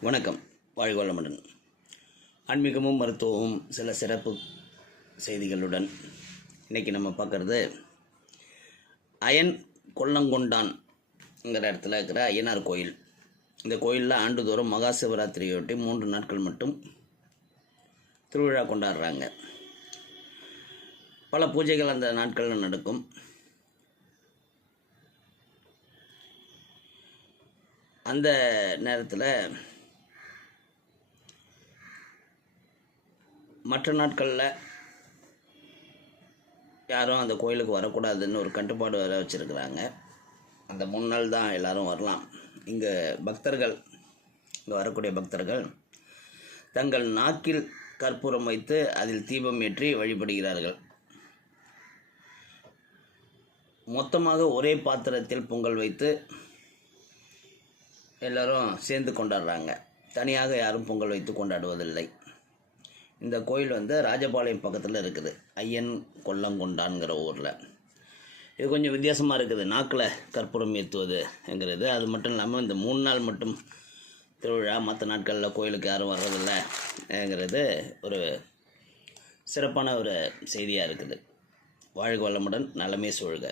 வணக்கம். வாழ்க வளமுடன் ஆன்மீகமும் மருத்துவமும் சில சிறப்பு செய்திகளுடன் இன்றைக்கி நம்ம பார்க்குறது அயன் கொல்லங்கொண்டான்ங்கிற இடத்துல இருக்கிற அய்யனார் கோயில். இந்த கோயிலில் ஆண்டுதோறும் மகா சிவராத்திரியொட்டி மூன்று நாட்கள் மட்டும் திருவிழா கொண்டாடுறாங்க. பல பூஜைகள் அந்த நாட்களில் நடக்கும். அந்த நேரத்தில் மற்ற நாட்களில் யாரும் அந்த கோயிலுக்கு வரக்கூடாதுன்னு ஒரு கட்டுப்பாடு வர வச்சுருக்குறாங்க. அந்த மூணு நாள் தான் எல்லோரும் வரலாம். இங்கே பக்தர்கள் இங்கே வரக்கூடிய பக்தர்கள் தங்கள் நாக்கில் கற்பூரம் வைத்து அதில் தீபம் ஏற்றி வழிபடுகிறார்கள். மொத்தமாக ஒரே பாத்திரத்தில் பொங்கல் வைத்து எல்லோரும் சேர்ந்து கொண்டாடுறாங்க. தனியாக யாரும் பொங்கல் வைத்து கொண்டாடுவதில்லை. இந்த கோயில் வந்து ராஜபாளையம் பக்கத்தில் இருக்குது. ஐயன் கொல்லங்கொண்டான்ங்கிற ஊரில். இது கொஞ்சம் வித்தியாசமாக இருக்குது. நாக்கில் கற்பூரம் ஏற்றுவதுங்கிறது அது மட்டும் இல்லாமல் இந்த மூணு நாள் மட்டும் திருவிழா மற்ற நாட்களில் கோயிலுக்கு யாரும் வர்றதில்லைங்கிறது ஒரு சிறப்பான ஒரு செய்தியாக இருக்குது. வாழ்க வளமுடன் நலமே சூழ்க.